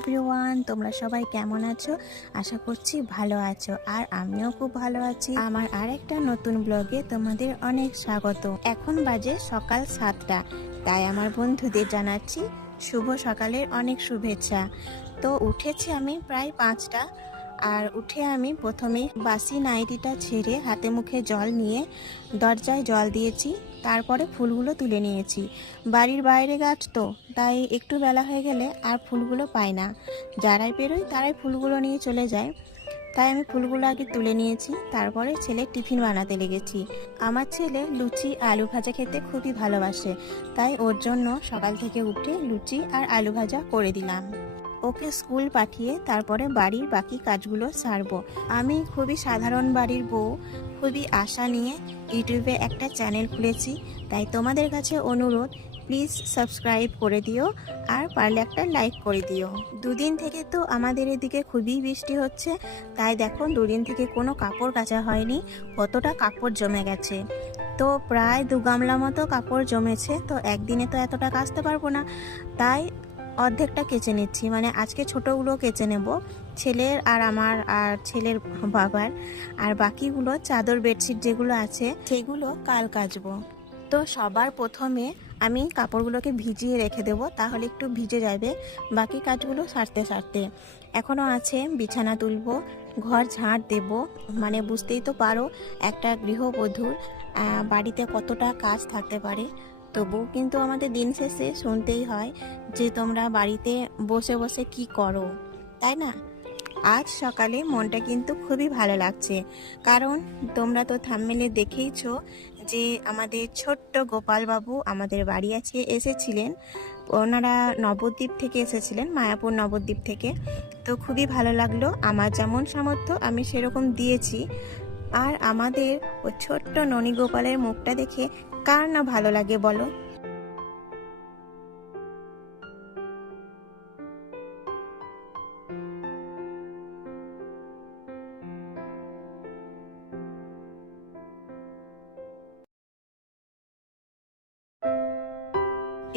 Everyone তোমরা সবাই কেমন আছো? আশা করছি ভালো আছো, আর আমিও খুব ভালো আছি। আমার আরেকটা নতুন ব্লগে তোমাদের অনেক স্বাগত। এখন বাজে সকাল সাতটা, তাই আমার বন্ধুদের জানাচ্ছি শুভ সকালের অনেক শুভেচ্ছা। তো উঠেছি আমি প্রায় পাঁচটা, আর উঠে আমি প্রথমে বাসি নাইটিটা ছেড়ে হাতে মুখে জল নিয়ে দরজায় জল দিয়েছি। তারপরে ফুলগুলো তুলে নিয়েছি। বাড়ির বাইরে গাছ তো, তাই একটু বেলা হয়ে গেলে আর ফুলগুলো পাই না। যারাই বেরোয় তারাই ফুলগুলো নিয়ে চলে যায়। তাই আমি ফুলগুলো আগে তুলে নিয়েছি, তারপরে ছেলে টিফিন বানাতে লেগেছি। আমার ছেলে লুচি, আলু ভাজা খেতে খুবই ভালোবাসে, তাই ওর জন্য সকাল থেকে উঠে লুচি আর আলু ভাজা করে দিলাম। ওকে স্কুল পাঠিয়ে তারপরে বাড়ির বাকি কাজগুলো সারবো। আমি খুবই সাধারণ বাড়ির বউ, খুবই আশা নিয়ে ইউটিউবে একটা চ্যানেল খুলেছি, তাই তোমাদের কাছে অনুরোধ, প্লিজ সাবস্ক্রাইব করে দিও আর পারলে একটা লাইক করে দিও। দুদিন থেকে তো আমাদের এদিকে খুবই বৃষ্টি হচ্ছে, তাই দেখো দুদিন থেকে কোনো কাপড় কাচা হয়নি, কতটা কাপড় জমে গেছে। তো প্রায় দু গামলা মতো কাপড় জমেছে, তো একদিনে তো এতটা কাচতে পারব না, তাই অর্ধেকটা কেচে নিচ্ছি। মানে আজকে ছোটোগুলো কেচে নেব। ছেলের আর আমার আর ছেলের বাবার। আর বাকিগুলো চাদর, বেডশিট যেগুলো আছে, সেগুলো কাল কাচবো। তো সবার প্রথমে আমি কাপড়গুলোকে ভিজিয়ে রেখে দেবো, তাহলে একটু ভিজে যাবে। বাকি কাজগুলো সারতে সারতে। এখনও আছে, বিছানা তুলব, ঘর ঝাঁট দেব। মানে বুঝতেই তো পারো, একটা গৃহবধূর বাড়িতে কতটা কাজ থাকতে পারে। তবুও কিন্তু আমাদের দিন শেষে শুনতেই হয় যে তোমরা বাড়িতে বসে বসে কি করো, তাই না? আজ সকালে মনটা কিন্তু খুবই ভালো লাগছে। কারণ তোমরা তো থাম্মেলে দেখেইছো যে আমাদের ছোট্ট গোপালবাবু আমাদের বাড়ি আছে, এসেছিলেন। ওনারা নবদ্বীপ থেকে এসেছিলেন, মায়াপুর নবদ্বীপ থেকে। তো খুবই ভালো লাগল। আমার যেমন সামর্থ্য, আমি সেরকম দিয়েছি। আর আমাদের ওই ছোট্ট ননী গোপালের মুখটা দেখে কার না ভালো লাগে বলো?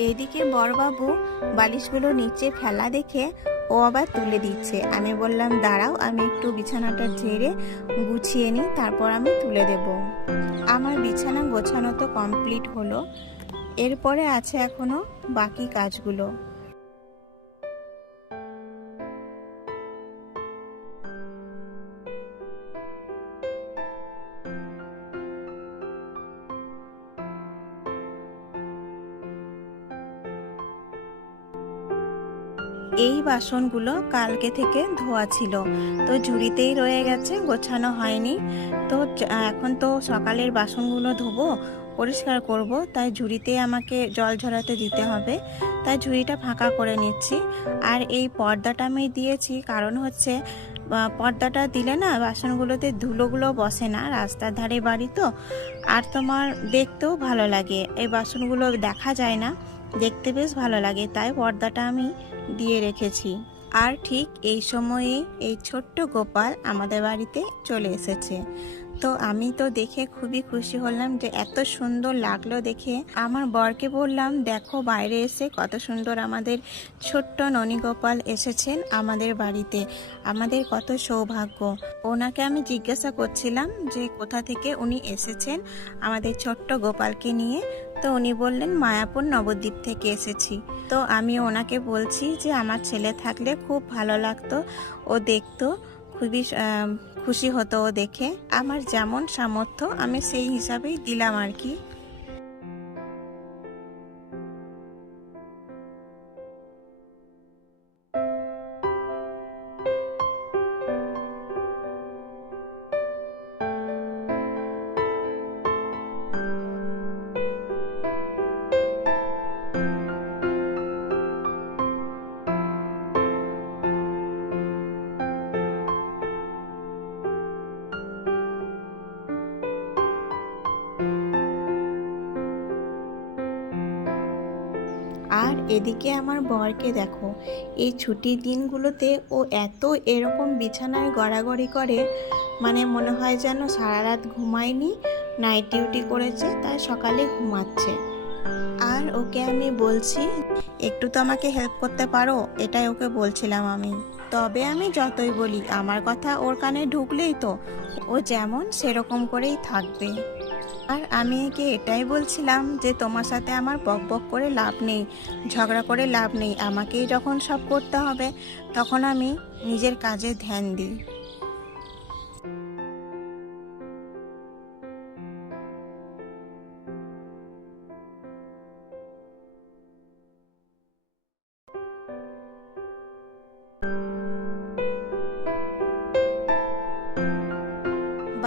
এদিকে বড়বাবু বালিশগুলো নিচে ফেলা দেখে ও আবার তুলে দিচ্ছে। আমি বললাম, দাঁড়াও, আমি একটু বিছানাটা ঝেড়ে গুছিয়ে নিই, তারপর আমি তুলে দেব। আমার বিছানা গোছানো তো কমপ্লিট হলো। এরপরে আছে এখনও বাকি কাজগুলো। এই বাসনগুলো কালকে থেকে ধোয়া ছিল। তো ঝুড়িতেই রয়ে গেছে, গোছানো হয়নি। তো এখন তো সকালের বাসনগুলো ধোবো, পরিষ্কার করব, তাই ঝুড়িতে আমাকে জল ঝরাতে দিতে হবে। তাই ঝুড়িটা ফাঁকা করে নিচ্ছি। আর এই পর্দাটা আমি দিয়েছি, কারণ হচ্ছে পর্দাটা দিলে না বাসনগুলোতে ধুলোগুলো বসে না, রাস্তার ধারে বাড়ি তো। আর তোমার দেখতেও ভালো লাগে, এই বাসনগুলো দেখা যায় না। দেখতে বেশ ভালো লাগে, তাই পর্দাটা আমি দিয়ে রেখেছি। আর ঠিক এই সময়ে এই ছোট্ট গোপাল আমাদের বাড়িতে চলে এসেছে। তো আমি তো দেখে খুবই খুশি হলাম যে এত সুন্দর লাগল দেখে। আমার বরকে বললাম, দেখো বাইরে এসে কত সুন্দর আমাদের ছোট্ট ননীগোপাল এসেছেন আমাদের বাড়িতে। আমাদের কত সৌভাগ্য। ওনাকে আমি জিজ্ঞাসা করছিলাম যে কোথা থেকে উনি এসেছেন আমাদের ছোট্ট গোপালকে নিয়ে। তো উনি বললেন, মায়াপুর নবদ্বীপ থেকে এসেছি। তো আমি ওনাকে বলছি যে আমার ছেলে থাকলে খুব ভালো লাগতো, ও দেখতো। খুবই খুশি হতো দেখে আমার যেমন সামর্থ্য আমি সেই হিসাবেই দিলাম আর কি। এদিকে আমার বরকে দেখো, এই ছুটির দিনগুলোতে ও এত এরকম বিছানায় গড়াগড়ি করে মানে মনে হয় যেন সারা রাত ঘুমায়নি নাইট ডিউটি করেছে, তাই সকালে ঘুমাচ্ছে। আর ওকে আমি বলছি, একটু তো আমাকে হেল্প করতে পারো? এটাই ওকে বলছিলাম আমি। তবে আমি যতই বলি, আমার কথা ওর কানে ঢুকলেই তো, ও যেমন সেরকম করেই থাকবে। আর আমি একে এটাই বলছিলাম যে তোমার সাথে আমার বক বক করে লাভ নেই, ঝগড়া করে লাভ নেই। আমাকেই যখন সব করতে হবে, তখন আমি নিজের কাজে ধ্যান দিই।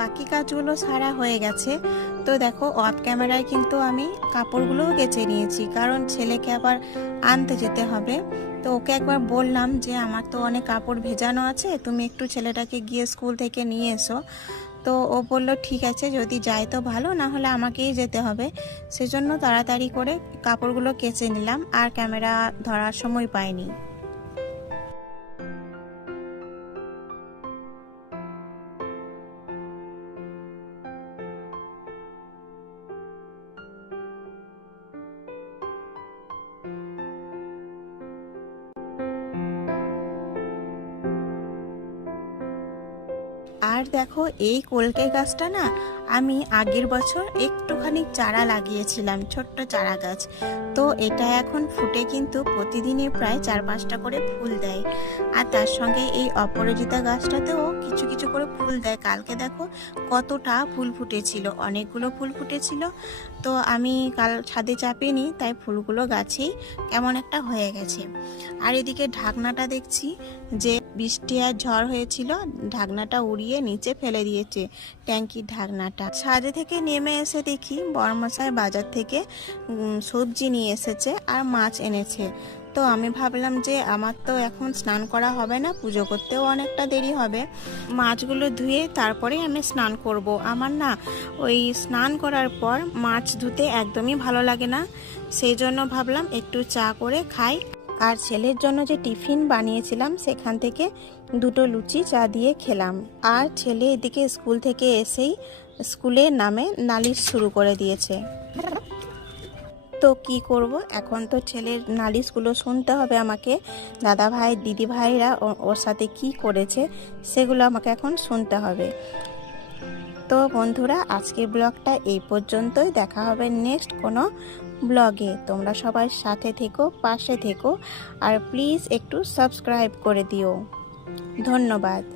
বাকি কাজগুলো সারা হয়ে গেছে। তো দেখো অফ ক্যামেরায় কিন্তু আমি কাপড়গুলোও কেচে নিয়েছি। কারণ ছেলেকে আবার আনতে যেতে হবে। তো ওকে একবার বললাম যে, আমার তো অনেক কাপড় ভেজানো আছে, তুমি একটু ছেলেটাকে গিয়ে স্কুল থেকে নিয়ে এসো। তো ও বলল, ঠিক আছে, যদি যায় তো ভালো, না হলে আমাকেই যেতে হবে। সেজন্য তাড়াতাড়ি করে কাপড়গুলো কেচে নিলাম। আর ক্যামেরা ধরার সময় পাইনি। আর দেখো, এই কলকে গাছটা না আমি আগের বছর একটুখানি চারা লাগিয়েছিলাম, ছোট্ট চারা গাছ। তো এটা এখন ফুটে কিন্তু প্রতিদিনই প্রায় চার পাঁচটা করে ফুল দেয়। আর তার সঙ্গে এই অপরাজিতা গাছটাতেও কিছু কিছু করে ফুল দেয়। কালকে দেখো কতটা ফুল ফুটেছিল, অনেকগুলো ফুল ফুটেছিল। তো আমি কাল ছাদে চাপিনি তাই ফুলগুলো গাছেই কেমন একটা হয়ে গেছে। আর এদিকে ঢাকনাটা দেখছি যে বৃষ্টি আর ঝড় হয়েছিল, ঢাকনাটা উড়িয়ে নিচে ফেলে দিয়েছে ট্যাঙ্কির ঢাকনাটা। সাজে থেকে নেমে এসে দেখি বর্মশাই বাজার থেকে সবজি নিয়ে এসেছে আর মাছ এনেছে। তো আমি ভাবলাম যে আমার তো এখন স্নান করা হবে না, পুজো করতেও অনেকটা দেরি হবে। মাছগুলো ধুয়ে তারপরে আমি স্নান করব। আমার না ওই স্নান করার পর মাছ ধুতে একদমই ভালো লাগে না। সেই জন্য ভাবলাম একটু চা করে খাই। আর ছেলের জন্য যে টিফিন বানিয়েছিলাম, সেখান থেকে দুটো লুচি, চা দিয়ে খেলাম। আর ছেলে এদিকে স্কুল থেকে এসেই স্কুলের নামে নালিশ শুরু করে দিয়েছে। তো কি করব? এখন তো ছেলের নালিশগুলো শুনতে হবে আমাকে। দাদা ভাই দিদি ভাইরা ওর সাথে কি করেছে, সেগুলো আমাকে এখন শুনতে হবে। তো বন্ধুরা, আজকের ব্লগটা এই পর্যন্তই। দেখা হবে নেক্সট কোনো ব্লগে। তোমরা সবাই সাথে থেকো পাশে থেকো আর প্লিজ একটু সাবস্ক্রাইব করে দিও। ধন্যবাদ।